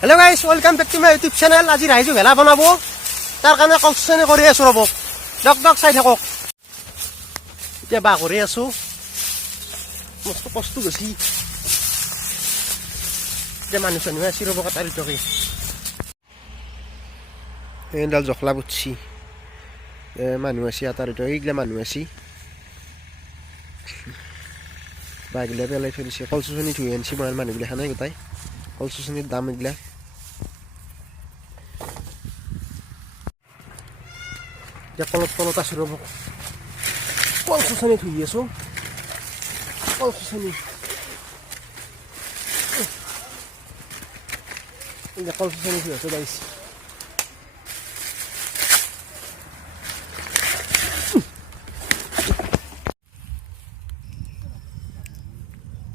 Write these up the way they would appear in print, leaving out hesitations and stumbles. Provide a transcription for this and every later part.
Hello guys welcome back to my YouTube channel. आज राइजो भेला बनाब तार कारण कलचनी कर रब डक डक चाई थक इतना बा कर मस्त कष्ट गसी मानु चानु आसी रब कटारी टके एडाल जखला बुटसी मानु आसी आटार এইগিলা मानु आसी बागিলা পেলাই ফেলিছে কলচুচনি ধুই আনছি মই মানুহগিলা খানাই গোটাই কলচুচনির দাম এগুলা কলত কলত আছো রব কলচুচনি ধুই আছো কলচুচনি কলচুচনি ধুই আছো গাইছ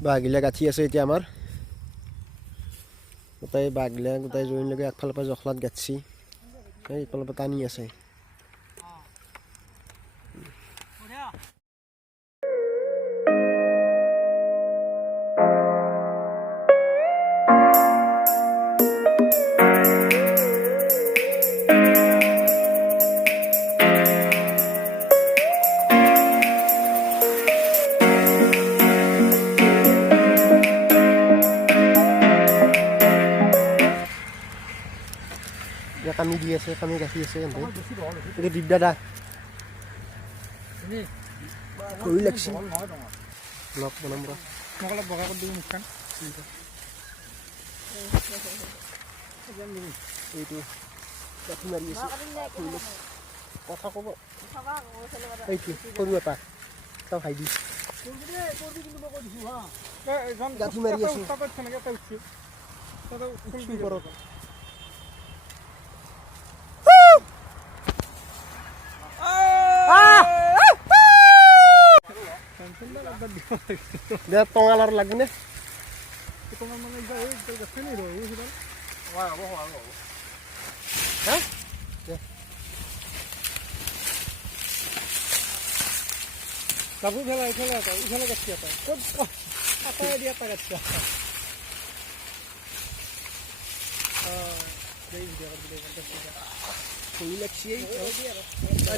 বাগিলা গাঁঠি আছে এতিয়া আমাৰ গোটাই বাগিলা গোটাই জইন লগে একফালৰ পৰা জখলাত গাঁঠছি এইফালৰ পৰা টানি আছে কামি দি আছে কামি গাখি আছে এটা দীপ দাদা কই লাগছি লক বনাম ৰ মকলা বগা কৰি দিম মুখখন এইটো গাখি মাৰি আছে কথা ক'ব এইটো সৰু এটা তই খাই দি গাখি মাৰি আছে ওপৰত টঙালার লাগবে না কাপু ফেলা ফেলা ইফালে গাছি এটা আটাই দিয়া তা গাছি কই লাগছি এই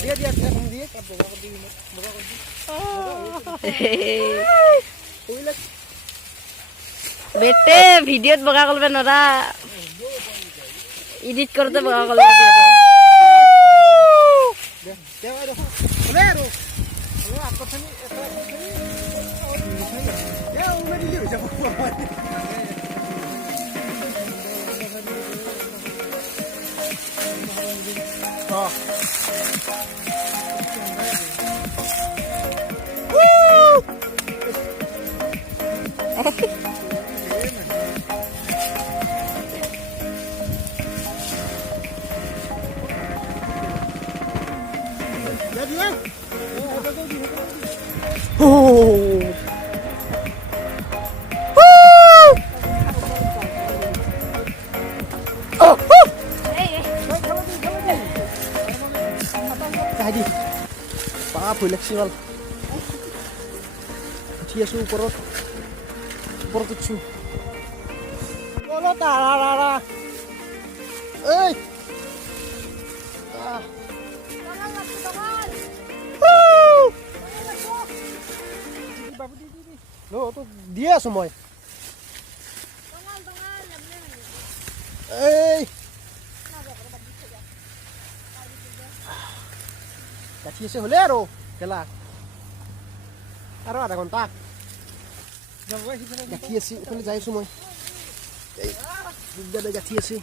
দিয়া দিয়া এখন দিয়ে বগা করে দিই বগা করে দিই কই লাগ বেটে ভিডিওত বগা করবে নরা এডিট করতে বগা করবে দে দেওয়া দেখো ওরে রো ও আকছনি এটা এ ওমে দিলি হইছে Jadi, apa boleh sih mal? Dia super, super tuh. Kalau tarara, Lo tuh dia semua. Gachi ese holero, kela. Aro ada kontak. Gachi ese, kau jaya semua. Tidak ada gachi ese.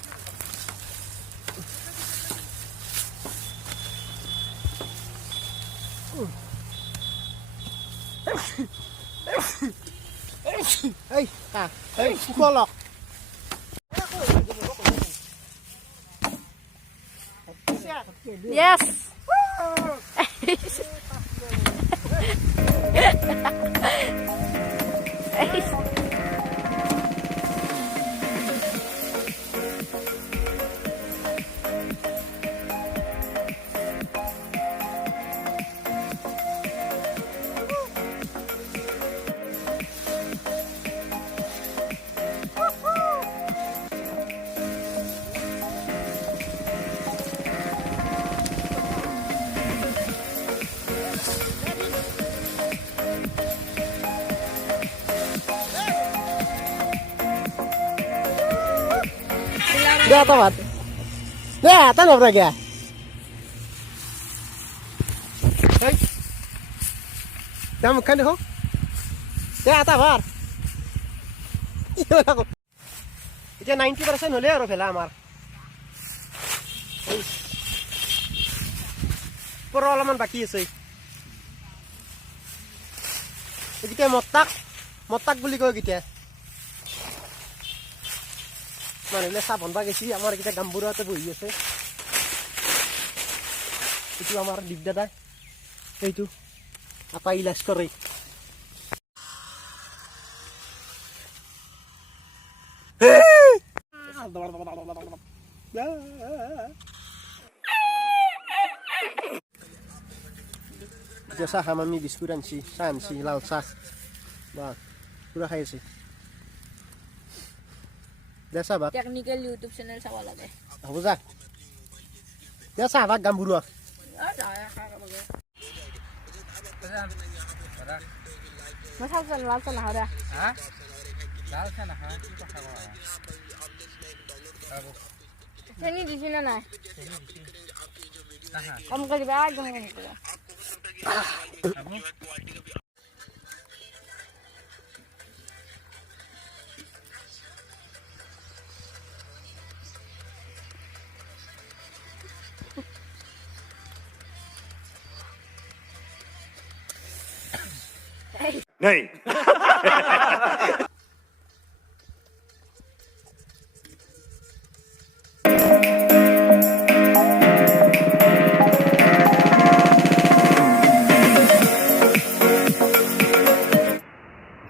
Hey, hey, kolok. Yes. দে এটা ভাত দে এটা নবৰা গিয়া দে মুখখান দেখো দে এটা ভাত এতিয়া 90% হ'লে আৰু ভেলা আমাৰ পৰ অলপমান বাকী আছে এইকেইটা মত্তাক বুলি কয় কেতিয়া মানুহলে চাহ বনবা গেছি আমাৰ এইকেইটা গামবুঢ়াতে বহি আছে এইটো আমাৰ দীপ দাদা এইটো আপা ইলাজ কৰে এতিয়া চাহ খাম আমি বিস্কুট আনছি চাহ আনছি লাল চাহ বা পুৰা খাই আছে দে চাহ ভাত টেকনিকেল ইউটিউব চেনেল চাব লাগে হ'ব যা দে চাহ ভাত গামবুঢ়া মই চাওঁচোন লাল চাহ নাখাওঁ দে চেনি দিছি নে নাই কমকৈ দিবা একদম কমকৈ नहीं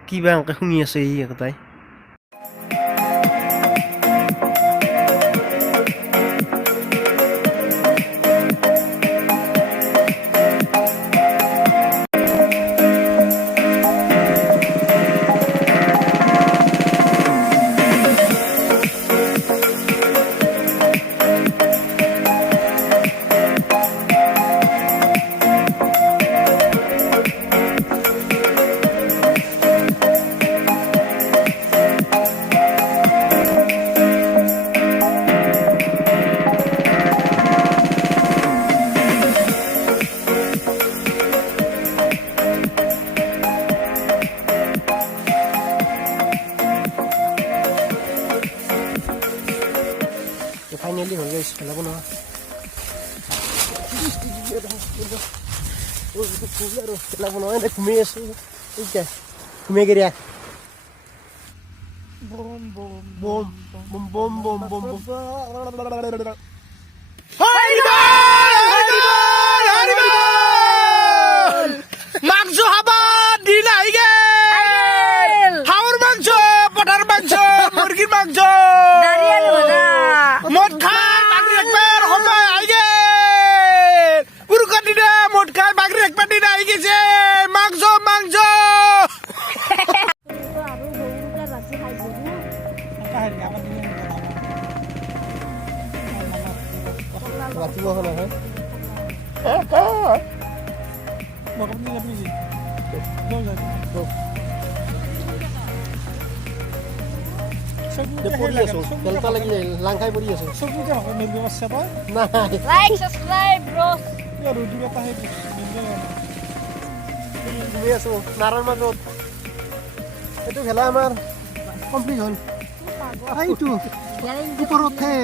কিবা এনেকৈ শুনি আছে ই একোটাই ফাইনেলি হৈ গৈছে খেলাব নহয় আৰু খেলাব নহয় এনে ঘুমাই আছো এতিয়া ঘুমাই গেৰিয়া বম বম বম বম বম বম বম মাংস খাবা দিন আহি গেল হাঁহৰ মাংস পঠাৰ মাংস মুৰ্গীৰ মাংস মদ খাই বাগৰি একবাৰ সময় আহি গেল উৰুকাৰ দিনা মদ খাই বাগৰি একবাৰ দিন আহি গেছে মাংস মাংস ৰাতিপুৱা নহয় পৰি আছো বেলতা লাগি লাং খাই পৰি আছো নাই লাইক সাবস্ক্ৰাইব ব্ৰো ঘুমি আছো নাৰাৰ মাজত এইটো খেলা আমাৰ কমপ্লিট হ'ল এইটো ওপৰতহে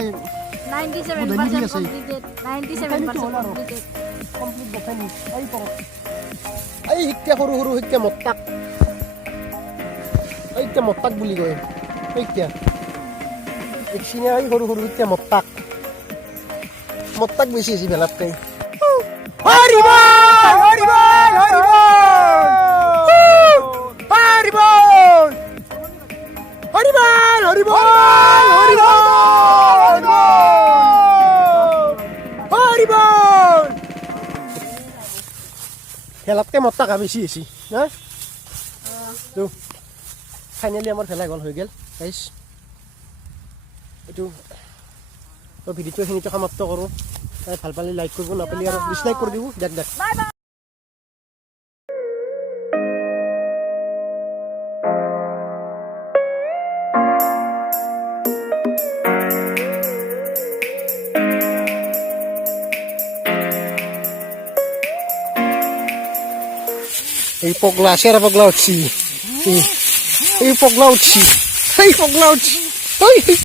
97% completed 97% completed কমপ্লিট দেখানি এই ওপৰত এই শিক্ষা সৰু সৰু শিক্ষা মত্তাক বুলি কয় শিক্ষা একচিনীয়া এই সৰু সৰু শিক্ষা মত্তাক বেছি আছে ভেলাতকৈ খেলাতকৈ মত্তাক বেছি হৈছে না তো ফাইনেলি আমাৰ খেলা গ'ল হৈ গ'ল গাইছ এইটো ভিডিঅ'টো এইখিনিতে সমাপ্ত কৰোঁ ভাল পালে লাইক কৰিব নাপালে আৰু ডিছলাইক কৰি দিব দেখ এই পগলা সেৰা পগলা উঠছি এই পগলা উঠছি এই পগলা উঠছি ওই